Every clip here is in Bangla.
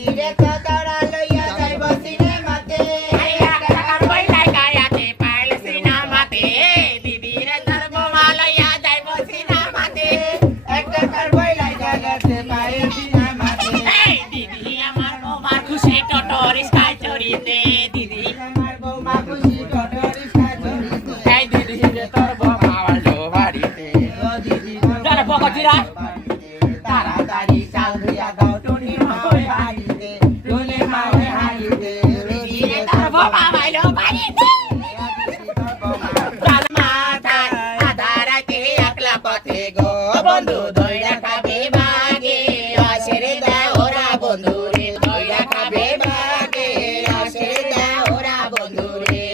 দিদিরে তো তোরা লইয়া যাইব সিনেমাতে 1 টাকার বইলাই গায়াতে পাইল সিনেমাতে দিদিরে তোর বৌমা লইয়া যাইব সিনেমাতে 1 টাকার বইলাই গায়াতে পাইল সিনেমাতে এই দিদি আমার বৌমা খুশি টোটো রিস্কায় চড়িতে দিদি আমার বৌমা খুশি টোটো রিক্সা চড়িতে এই দিদিরে তোর বৌমা আলো বাড়িতে ও দিদি যারা বকচিরা তাড়াতাড়ি চাল ধুইয়া দাও টুনির মা ওই হাড়িতে টুনির মা ওই হাড়িতে দিদিরে তোর বৌমা আলো বাড়িতে চাল মাথায় আধা রাতে একলা পথে গো বন্ধু দইরা খাবে বাগে আসরে দা ওরা বন্ধু রে দইরা খাবে বাগে আসরে দা ওরা বন্ধু রে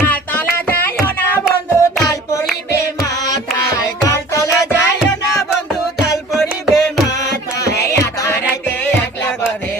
কালতলা যাইও না বন্ধু তাল পড়িবে মাথায় কালতলা যাইও না বন্ধু তাল পড়িবে মাথায় আধা রাতে একলা পথে